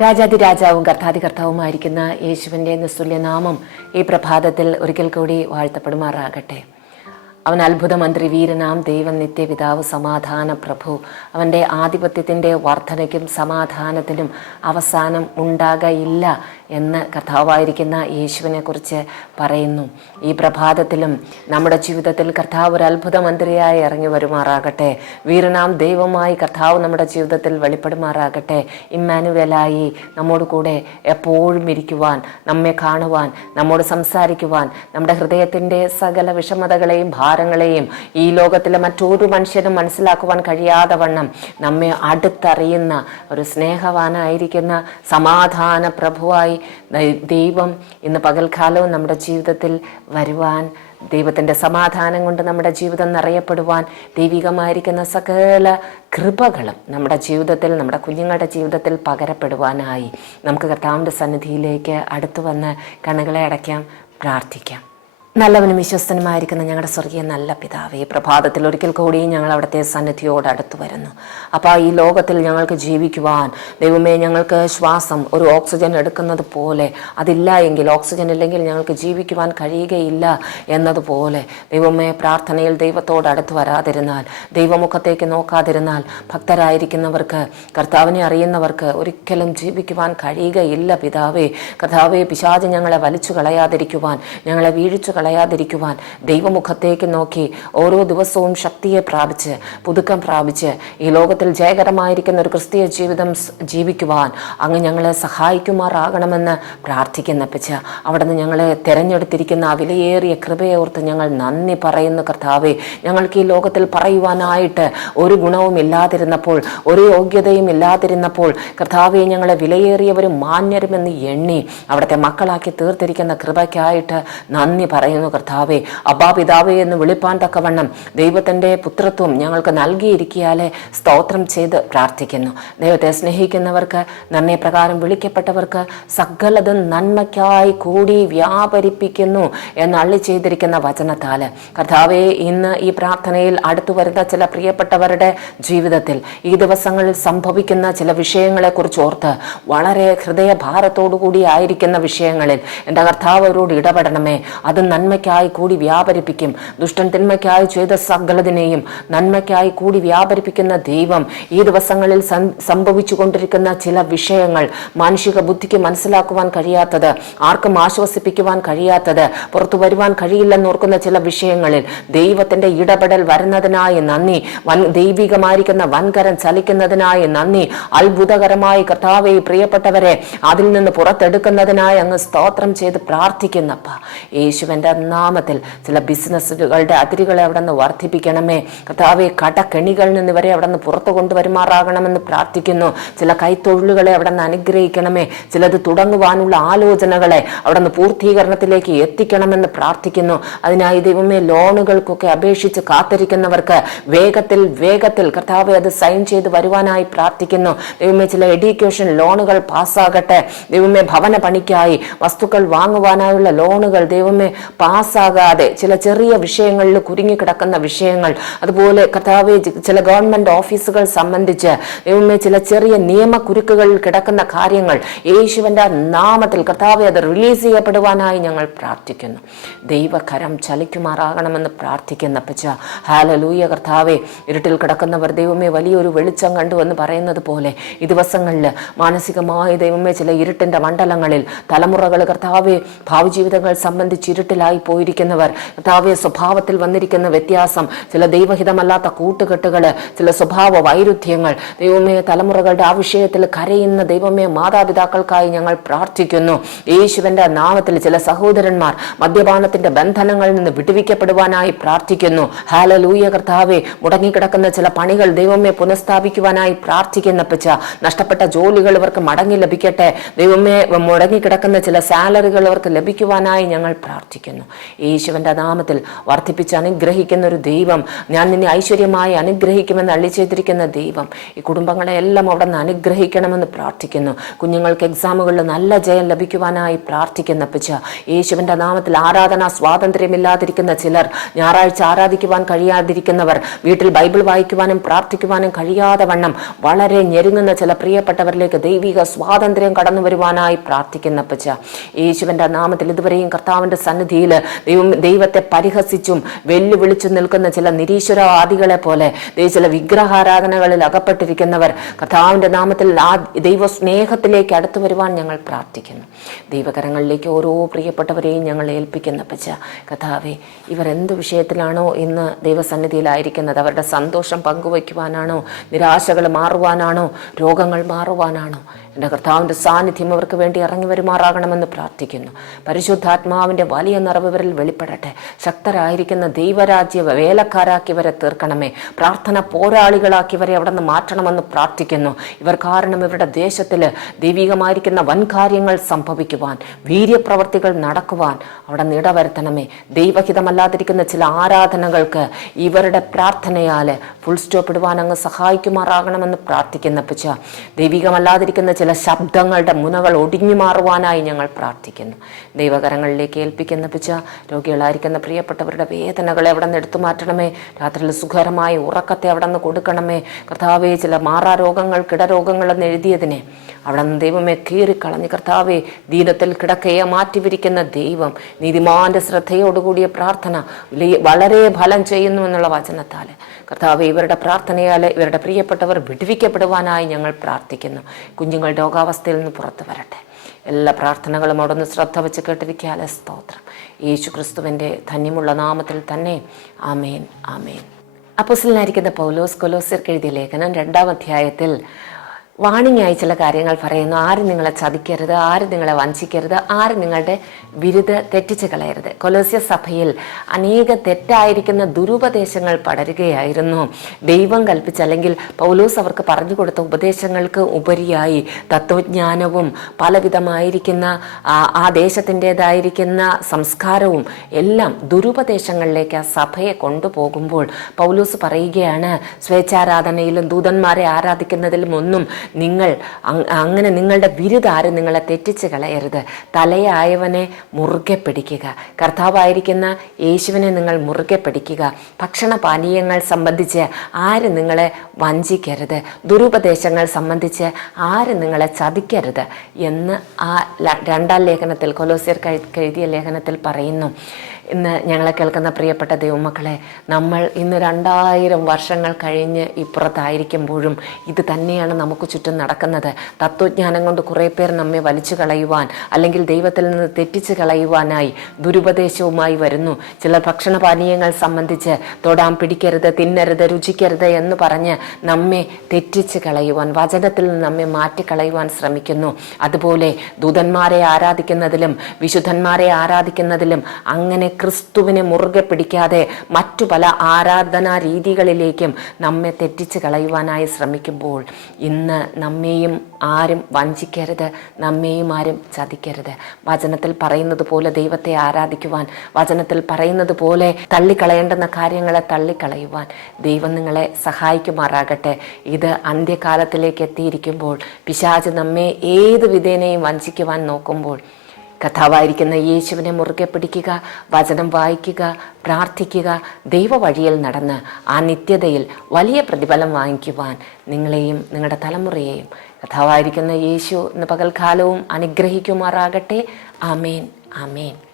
രാജാതിരാജാവും കർത്താതി കർത്താവുമായിരിക്കുന്ന യേശുവിന്റെ നിസ്തുല്യ നാമം ഈ പ്രഭാതത്തിൽ ഒരിക്കൽ കൂടി വാഴ്ത്തപ്പെടുമാറാകട്ടെ. അവൻ അത്ഭുത മന്ത്രി വീരനാം ദൈവം നിത്യപിതാവ് സമാധാന പ്രഭു. അവന്റെ ആധിപത്യത്തിന്റെ വർധനയ്ക്കും സമാധാനത്തിനും അവസാനം ഉണ്ടാകയില്ല എന്ന് കർത്താവായിരിക്കുന്ന യേശുവിനെക്കുറിച്ച് പറയുന്നു. ഈ പ്രഭാതത്തിലും നമ്മുടെ ജീവിതത്തിൽ കർത്താവ് ഒരു അത്ഭുത മന്ത്രിയായി ഇറങ്ങി വരുമാറാകട്ടെ. വീരനാം ദൈവമായി കർത്താവ് നമ്മുടെ ജീവിതത്തിൽ വെളിപ്പെടുമാറാകട്ടെ. ഇമ്മാനുവലായി നമ്മോട് കൂടെ എപ്പോഴും ഇരിക്കുവാൻ നമ്മെ കാണുവാൻ നമ്മോട് സംസാരിക്കുവാൻ നമ്മുടെ ഹൃദയത്തിന്റെ സകല വിഷമതകളെയും ഭാരങ്ങളെയും ഈ ലോകത്തിലെ മറ്റൊരു മനുഷ്യനും മനസ്സിലാക്കുവാൻ കഴിയാതെ വണ്ണം നമ്മെ അടുത്തറിയുന്ന ഒരു സ്നേഹവാനായിരിക്കുന്ന സമാധാന പ്രഭുവായി ദൈവം ഇന്ന് പകൽക്കാലവും നമ്മുടെ ജീവിതത്തിൽ വരുവാൻ ദൈവത്തിന്റെ സമാധാനം കൊണ്ട് നമ്മുടെ ജീവിതം നിറയപ്പെടുവാൻ ദൈവികമായിരിക്കുന്ന സകല കൃപകളും നമ്മുടെ ജീവിതത്തിൽ നമ്മുടെ കുഞ്ഞുങ്ങളുടെ ജീവിതത്തിൽ പകരപ്പെടുവാനായി. നമുക്ക് കർത്താവിന്റെ സന്നിധിയിലേക്ക് അടുത്തു വന്ന് കണ്ണുകളെ അടയ്ക്കാം പ്രാർത്ഥിക്കാം. നല്ലവനും വിശ്വസ്തനുമായിരിക്കുന്ന ഞങ്ങളുടെ സ്വർഗീയ നല്ല പിതാവേ പ്രഭാതത്തിൽ ഒരിക്കൽ കൂടി ഞങ്ങൾ അവിടുത്തെ സന്നിധിയോട് അടുത്തു വരുന്നു. അപ്പോൾ ഈ ലോകത്തിൽ ഞങ്ങൾക്ക് ജീവിക്കുവാൻ ദൈവമേ ഞങ്ങൾക്ക് ശ്വാസം ഒരു ഓക്സിജൻ എടുക്കുന്നത് പോലെ അതില്ല എങ്കിൽ ഓക്സിജൻ ഇല്ലെങ്കിൽ ഞങ്ങൾക്ക് ജീവിക്കുവാൻ കഴിയുകയില്ല എന്നതുപോലെ ദൈവമേ പ്രാർത്ഥനയിൽ ദൈവത്തോട് അടുത്ത് വരാതിരുന്നാൽ ദൈവമുഖത്തേക്ക് നോക്കാതിരുന്നാൽ ഭക്തരായിരിക്കുന്നവർക്ക് കർത്താവിനെ അറിയുന്നവർക്ക് ഒരിക്കലും ജീവിക്കുവാൻ കഴിയുകയില്ല പിതാവേ. കർത്താവേ പിശാജ് ഞങ്ങളെ വലിച്ചു കളയാതിരിക്കുവാൻ ഞങ്ങളെ വീഴിച്ചു കളയാതിരിക്കുവാൻ ദൈവമുഖത്തേക്ക് നോക്കി ഓരോ ദിവസവും ശക്തിയെ പ്രാപിച്ച് പുതുക്കം പ്രാപിച്ച് ഈ ലോകത്തിൽ ജയകരമായിരിക്കുന്ന ഒരു ക്രിസ്തീയ ജീവിതം ജീവിക്കുവാൻ അങ്ങ് ഞങ്ങളെ സഹായിക്കുമാറാകണമെന്ന് പ്രാർത്ഥിക്കുന്ന പിച്ച അവിടുന്ന് ഞങ്ങളെ തിരഞ്ഞെടുത്തിരിക്കുന്ന ആ വിലയേറിയ കൃപയോർത്ത് ഞങ്ങൾ നന്ദി പറയുന്നു കർത്താവെ. ഞങ്ങൾക്ക് ഈ ലോകത്തിൽ പറയുവാനായിട്ട് ഒരു ഗുണവും ഇല്ലാതിരുന്നപ്പോൾ ഒരു യോഗ്യതയും ഇല്ലാതിരുന്നപ്പോൾ കർത്താവെ ഞങ്ങളെ വിലയേറിയവരും മാന്യരുമെന്ന് എണ്ണി അവിടുത്തെ മക്കളാക്കി തീർത്തിരിക്കുന്ന കൃപയ്ക്കായിട്ട് നന്ദി പറയുന്നു. കർത്താവെ അബ്ബാ പിതാവേ എന്ന് വിളിപ്പാൻ തക്കവണ്ണം ദൈവത്തിന്റെ പുത്രത്വം ഞങ്ങൾക്ക് നൽകിയിരിക്കിയാലേ സ്തോത്രം ചെയ്ത് പ്രാർത്ഥിക്കുന്നു. ദൈവത്തെ സ്നേഹിക്കുന്നവർക്ക് നിർണയപ്രകാരം വിളിക്കപ്പെട്ടവർക്ക് സകലതും നന്മയ്ക്കായി കൂടി വ്യാപരിപ്പിക്കുന്നു എന്ന് അള്ളി ചെയ്തിരിക്കുന്ന വചനത്താൽ കർത്താവെ ഇന്ന് ഈ പ്രാർത്ഥനയിൽ അടുത്തു വരുന്ന ചില പ്രിയപ്പെട്ടവരുടെ ജീവിതത്തിൽ ഈ ദിവസങ്ങളിൽ സംഭവിക്കുന്ന ചില വിഷയങ്ങളെക്കുറിച്ച് ഓർത്ത് വളരെ ഹൃദയഭാരത്തോടു കൂടി ആയിരിക്കുന്ന വിഷയങ്ങളിൽ എന്റെ കർത്താവ് അവരോട് ഇടപെടണമേ. അത് നന്മയ്ക്കായി കൂടി വ്യാപരിപ്പിക്കും. ദുഷ്ടൻ തിന്മയ്ക്കായി ചെയ്ത സകലതിനെയും നന്മയ്ക്കായി കൂടി വ്യാപരിപ്പിക്കുന്ന ദൈവം ഈ ദിവസങ്ങളിൽ സംഭവിച്ചുകൊണ്ടിരിക്കുന്ന സംഭവിച്ചു കൊണ്ടിരിക്കുന്ന ചില വിഷയങ്ങൾ മാനുഷിക ബുദ്ധിക്ക് മനസ്സിലാക്കുവാൻ കഴിയാത്തത് ആർക്കും ആശ്വസിപ്പിക്കുവാൻ കഴിയാത്തത് പുറത്തു വരുവാൻ കഴിയില്ലെന്നോർക്കുന്ന ചില വിഷയങ്ങളിൽ ദൈവത്തിന്റെ ഇടപെടൽ വരുന്നതിനായി നന്ദി വൻ ദൈവികമായിരിക്കുന്ന വൻകരം ചലിക്കുന്നതിനായി നന്ദി അത്ഭുതകരമായി കർത്താവെ പ്രിയപ്പെട്ടവരെ അതിൽ നിന്ന് പുറത്തെടുക്കുന്നതിനായി അങ്ങ് സ്തോത്രം ചെയ്ത് പ്രാർത്ഥിക്കുന്നപ്പ. യേശുവിന്റെ നാമത്തിൽ ചില ബിസിനസ്സുകളുടെ അതിരുകളെ അവിടെ നിന്ന് വർദ്ധിപ്പിക്കണമേ. കർത്താവെ കടക്കെണികളിൽ നിന്ന് ഇവരെ അവിടെ നിന്ന് പുറത്തു കൊണ്ടുവരുമാറാകണമെന്ന് പ്രാർത്ഥിക്കുന്നു. ചില കൈത്തൊഴിലുകളെ അവിടെ നിന്ന് അനുഗ്രഹിക്കണമേ. ചിലത് തുടങ്ങുവാനുള്ള ആലോചനകളെ അവിടെ നിന്ന് പൂർത്തീകരണത്തിലേക്ക് എത്തിക്കണമെന്ന് പ്രാർത്ഥിക്കുന്നു. അതിനായി ദൈവമേ ലോണുകൾക്കൊക്കെ അപേക്ഷിച്ച് കാത്തിരിക്കുന്നവർക്ക് വേഗത്തിൽ വേഗത്തിൽ കർത്താവെ അത് സൈൻ ചെയ്ത് വരുവാനായി പ്രാർത്ഥിക്കുന്നു. ദൈവമേ ചില എഡ്യൂക്കേഷൻ ലോണുകൾ പാസ്സാകട്ടെ. ദൈവമേ ഭവന പണിക്കായി വസ്തുക്കൾ വാങ്ങുവാനായുള്ള ലോണുകൾ ദൈവമേ പാസ്സാകാതെ ചില ചെറിയ വിഷയങ്ങളിൽ കുരുങ്ങിക്കിടക്കുന്ന വിഷയങ്ങൾ അതുപോലെ കർത്താവ് ചില ഗവൺമെന്റ് ഓഫീസുകൾ സംബന്ധിച്ച് ദൈവമേ ചില ചെറിയ നിയമക്കുരുക്കുകളിൽ കിടക്കുന്ന കാര്യങ്ങൾ യേശുവിന്റെ നാമത്തിൽ കർത്താവെ അത് റിലീസ് ചെയ്യപ്പെടുവാനായി ഞങ്ങൾ പ്രാർത്ഥിക്കുന്നു. ദൈവകരം ചലിക്കുമാറാകണമെന്ന് പ്രാർത്ഥിക്കുന്ന പച്ച ഹാലലൂയ കർത്താവെ. ഇരുട്ടിൽ കിടക്കുന്നവർ ദൈവമേ വലിയൊരു വെളിച്ചം കണ്ടുവെന്ന് പറയുന്നത് പോലെ ഈ ദിവസങ്ങളിൽ മാനസികമായ ദൈവമേ ചില ഇരുട്ടിന്റെ മണ്ഡലങ്ങളിൽ തലമുറകൾ കർത്താവെ ഭാവി ജീവിതങ്ങൾ സംബന്ധിച്ച് ഇരുട്ടിലായി പോയിരിക്കുന്നവർ. കർത്താവെ സ്വഭാവത്തിൽ വന്നിരിക്കുന്ന വ്യത്യാസം ചില ദൈവഹിതമല്ലാത്ത കൂട്ടുകെട്ടുകൾ ചില സ്വഭാവ വൈരുദ്ധ്യങ്ങൾ. ദൈവമേ തലമുറകളുടെ ആ വിഷയത്തിൽ കരയുന്ന ദൈവമേ മാതാപിതാക്കൾക്കായി ഞങ്ങൾ പ്രാർത്ഥിക്കുന്നു. യേശുവിന്റെ നാമത്തിൽ ചില സഹോദരന്മാർ മദ്യപാനത്തിന്റെ ബന്ധനങ്ങളിൽ നിന്ന് വിടുവിക്കപ്പെടുവാനായി പ്രാർത്ഥിക്കുന്നു. ഹാല ലൂയ കർത്താവെ മുടങ്ങിക്കിടക്കുന്ന ചില പണികൾ ദൈവമേ പുനഃസ്ഥാപിക്കുവാനായി പ്രാർത്ഥിക്കുന്ന പച്ച നഷ്ടപ്പെട്ട ജോലികൾ ഇവർക്ക് മടങ്ങി ലഭിക്കട്ടെ. ദൈവമേ മുടങ്ങിക്കിടക്കുന്ന ചില സാലറികൾ അവർക്ക് ലഭിക്കുവാനായി ഞങ്ങൾ പ്രാർത്ഥിക്കുന്നു. പ്രാർത്ഥിക്കുന്നു യേശുവിന്റെ നാമത്തിൽ വർദ്ധിപ്പിച്ച് അനുഗ്രഹിക്കുന്ന ഒരു ദൈവം ഞാൻ നിന്നെ ഐശ്വര്യമായി അനുഗ്രഹിക്കുമെന്ന് അള്ളി ചെയ്തിരിക്കുന്ന ദൈവം ഈ കുടുംബങ്ങളെ എല്ലാം അവിടെ നിന്ന് അനുഗ്രഹിക്കണമെന്ന് പ്രാർത്ഥിക്കുന്നു. കുഞ്ഞുങ്ങൾക്ക് എക്സാമുകളിൽ നല്ല ജയം ലഭിക്കുവാനായി പ്രാർത്ഥിക്കുന്ന പിച്ച യേശുവിന്റെ നാമത്തിൽ ആരാധനാ സ്വാതന്ത്ര്യമില്ലാതിരിക്കുന്ന ചിലർ ഞായറാഴ്ച ആരാധിക്കുവാൻ കഴിയാതിരിക്കുന്നവർ വീട്ടിൽ ബൈബിൾ വായിക്കുവാനും പ്രാർത്ഥിക്കുവാനും കഴിയാതെ വണ്ണം വളരെ ഞെരുങ്ങുന്ന ചില പ്രിയപ്പെട്ടവരിലേക്ക് ദൈവിക സ്വാതന്ത്ര്യം കടന്നു വരുവാനായി പ്രാർത്ഥിക്കുന്ന പച്ച യേശുവിന്റെ നാമത്തിൽ ഇതുവരെയും കർത്താവിന്റെ സന്നിധിയിൽ ദൈവം ദൈവത്തെ പരിഹസിച്ചും വെല്ലുവിളിച്ചും നിൽക്കുന്ന ചില നിരീശ്വരവാദികളെ പോലെ ചില വിഗ്രഹാരാധനകളിൽ അകപ്പെട്ടിരിക്കുന്നവർ കർത്താവിന്റെ നാമത്തിൽ ആ ദൈവ സ്നേഹത്തിലേക്ക് അടുത്തു വരുവാൻ ഞങ്ങൾ പ്രാർത്ഥിക്കുന്നു. ദൈവകരങ്ങളിലേക്ക് ഓരോ പ്രിയപ്പെട്ടവരെയും ഞങ്ങൾ ഏൽപ്പിക്കുന്ന പച്ച കഥാവെ ഇവർ എന്ത് വിഷയത്തിലാണോ ഇന്ന് ദൈവസന്നിധിയിലായിരിക്കുന്നത്? അവരുടെ സന്തോഷം പങ്കുവയ്ക്കുവാനാണോ? നിരാശകൾ മാറുവാനാണോ? രോഗങ്ങൾ മാറുവാനാണോ? എന്റെ കർത്താവിന്റെ സാന്നിധ്യം അവർക്ക് വേണ്ടി ഇറങ്ങി വരുമാറാകണമെന്ന് പ്രാർത്ഥിക്കുന്നു. പരിശുദ്ധാത്മാവിന്റെ വലിയ നിറവിവരിൽ വെളിപ്പെടട്ടെ. ശക്തരായിരിക്കുന്ന ദൈവരാജ്യ വേലക്കാരാക്കിയവരെ തീർക്കണമേ. പ്രാർത്ഥന പോരാളികളാക്കിയവരെ അവിടെ നിന്ന് മാറ്റണമെന്ന് പ്രാർത്ഥിക്കുന്നു. ഇവർ കാരണം ഇവരുടെ ദേശത്തിൽ ദൈവികമായിരിക്കുന്ന വൻ കാര്യങ്ങൾ സംഭവിക്കുവാൻ വീര്യപ്രവർത്തികൾ നടക്കുവാൻ അവിടെ നിടവരുത്തണമേ ദൈവഹിതമല്ലാതിരിക്കുന്ന ചില ആരാധനകൾക്ക് ഇവരുടെ പ്രാർത്ഥനയാൽ ഫുൾ സ്റ്റോപ്പ് ഇടുവാൻ അങ്ങ് സഹായിക്കുമാറാകണമെന്ന് പ്രാർത്ഥിക്കുന്ന പിച്ച ദൈവികമല്ലാതിരിക്കുന്ന ചില ശബ്ദങ്ങളുടെ മുനകൾ ഒടിഞ്ഞു മാറുവാനായി ഞങ്ങൾ പ്രാർത്ഥിക്കുന്നു. ദൈവകരങ്ങളിലേക്ക് ഏൽപ്പിക്കുന്ന പിച്ച രോഗികളായിരിക്കുന്ന പ്രിയപ്പെട്ടവരുടെ വേദനകളെ അവിടെ നിന്ന് എടുത്തു മാറ്റണമേ. രാത്രിയിൽ സുഖകരമായ ഉറക്കത്തെ അവിടെ നിന്ന് കൊടുക്കണമേ. കർത്താവെ ചില മാറാ രോഗങ്ങൾ കിടരോഗങ്ങളെന്ന് എഴുതിയതിനെ അവിടെ നിന്ന് ദൈവമേ കീറിക്കളഞ്ഞ് കർത്താവെ ദീനത്തിൽ കിടക്കയെ മാറ്റിവിരിക്കുന്ന ദൈവം നീതിമാന്റെ ശ്രദ്ധയോടുകൂടിയ പ്രാർത്ഥന വളരെ ഫലം ചെയ്യുന്നു എന്നുള്ള വചനത്താൽ കർത്താവ് ഇവരുടെ പ്രാർത്ഥനയാൽ ഇവരുടെ പ്രിയപ്പെട്ടവർ വിടുവിക്കപ്പെടുവാനായി ഞങ്ങൾ പ്രാർത്ഥിക്കുന്നു. കുഞ്ഞുങ്ങൾ രോഗാവസ്ഥയിൽ നിന്ന് പുറത്തു വരട്ടെ. എല്ലാ പ്രാർത്ഥനകളും അവിടെ നിന്ന് ശ്രദ്ധ വെച്ച് കേട്ടിരിക്കാല സ്തോത്രം. യേശു ക്രിസ്തുവിന്റെ ധന്യമുള്ള നാമത്തിൽ തന്നെ ആമേൻ ആമേൻ. അപ്പോസിലായിരിക്കുന്ന പൗലോസ് കൊലോസിർക്ക് എഴുതിയ ലേഖനം രണ്ടാം അധ്യായത്തിൽ വാണിംഗ് ആയി ചില കാര്യങ്ങൾ പറയുന്നു. ആരും നിങ്ങളെ ചതിക്കരുത്? ആരും നിങ്ങളെ വഞ്ചിക്കരുത്? ആരും നിങ്ങളുടെ വിരുദ്ധ തെറ്റിച്ച് കളയരുത്? കൊലോസ്യ സഭയിൽ അനേക തെറ്റായിരിക്കുന്ന ദുരുപദേശങ്ങൾ പടരുകയായിരുന്നു. ദൈവം കൽപ്പിച്ച അല്ലെങ്കിൽ പൗലോസ് അവർക്ക് പറഞ്ഞു കൊടുത്ത ഉപദേശങ്ങൾക്ക് ഉപരിയായി തത്വജ്ഞാനവും പലവിധമായിരിക്കുന്ന ആ ദേശത്തിന്റെതായിരിക്കുന്ന സംസ്കാരവും എല്ലാം ദുരുപദേശങ്ങളിലേക്ക് ആ സഭയെ കൊണ്ടുപോകുമ്പോൾ പൗലോസ് പറയുകയാണ് സ്വേച്ഛാരാധനയിലും ദൂതന്മാരെ ആരാധിക്കുന്നതിലും ഒന്നും നിങ്ങൾ അങ്ങനെ നിങ്ങളുടെ ബിരുദാരും നിങ്ങളെ തെറ്റിച്ച് കളയരുത്. തലയായവനെ മുറുകെ പിടിക്കുക. കർത്താവായിരിക്കുന്ന യേശുവിനെ നിങ്ങൾ മുറുകെ പിടിക്കുക. ഭക്ഷണപാനീയങ്ങൾ സംബന്ധിച്ച് ആരും നിങ്ങളെ വഞ്ചിക്കരുത്? ദുരുപദേശങ്ങൾ സംബന്ധിച്ച് ആരും നിങ്ങളെ ചതിക്കരുത്? എന്ന് ആ രണ്ടാം ലേഖനത്തിൽ കൊലോസിയർ എഴുതിയ ലേഖനത്തിൽ പറയുന്നു. ഇന്ന് ഞങ്ങളെ കേൾക്കുന്ന പ്രിയപ്പെട്ട ദൈവമക്കളെ നമ്മൾ ഇന്ന് രണ്ടായിരം വർഷങ്ങൾ കഴിഞ്ഞ് ഇപ്പുറത്തായിരിക്കുമ്പോഴും ഇത് തന്നെയാണ് നമുക്ക് ചുറ്റും നടക്കുന്നത്. തത്വജ്ഞാനം കൊണ്ട് കുറേ പേർ നമ്മെ വലിച്ചു കളയുവാൻ അല്ലെങ്കിൽ ദൈവത്തിൽ നിന്ന് തെറ്റിച്ച് കളയുവാനായി ദുരുപദേശവുമായി വരുന്നു. ചില ഭക്ഷണപാനീയങ്ങൾ സംബന്ധിച്ച് തൊടാൻ പിടിക്കരുത് തിന്നരുത് രുചിക്കരുത് എന്ന് പറഞ്ഞ് നമ്മെ തെറ്റിച്ച് കളയുവാൻ വചനത്തിൽ നിന്ന് നമ്മെ മാറ്റിക്കളയുവാൻ ശ്രമിക്കുന്നു. അതുപോലെ ദൂതന്മാരെ ആരാധിക്കുന്നതിലും വിശുദ്ധന്മാരെ ആരാധിക്കുന്നതിലും അങ്ങനെ ക്രിസ്തുവിനെ മുറുകെ പിടിക്കാതെ മറ്റു പല ആരാധനാ രീതികളിലേക്കും നമ്മെ തെറ്റിച്ച് കളയുവാനായി ശ്രമിക്കുമ്പോൾ ഇന്ന് നമ്മെയും ആരും വഞ്ചിക്കരുത് നമ്മെയും ആരും ചതിക്കരുത്. വചനത്തിൽ പറയുന്നത് പോലെ ദൈവത്തെ ആരാധിക്കുവാൻ വചനത്തിൽ പറയുന്നത് പോലെ തള്ളിക്കളയേണ്ടുന്ന കാര്യങ്ങളെ തള്ളിക്കളയുവാൻ ദൈവം നിങ്ങളെ സഹായിക്കുമാറാകട്ടെ. ഇത് അന്ത്യകാലത്തിലേക്ക് എത്തിയിരിക്കുമ്പോൾ പിശാജ് നമ്മെ ഏത് വിധേനയും വഞ്ചിക്കുവാൻ നോക്കുമ്പോൾ കഥാവായിരിക്കുന്ന യേശുവിനെ മുറുകെ പിടിക്കുക വചനം വായിക്കുക പ്രാർത്ഥിക്കുക ദൈവ വഴിയിൽ നടന്ന് ആ നിത്യതയിൽ വലിയ പ്രതിഫലം വാങ്ങിക്കുവാൻ നിങ്ങളെയും നിങ്ങളുടെ തലമുറയെയും കഥാവായിരിക്കുന്ന യേശു ഇന്ന് പകൽക്കാലവും അനുഗ്രഹിക്കുമാറാകട്ടെ. ആമേൻ. ആമേൻ.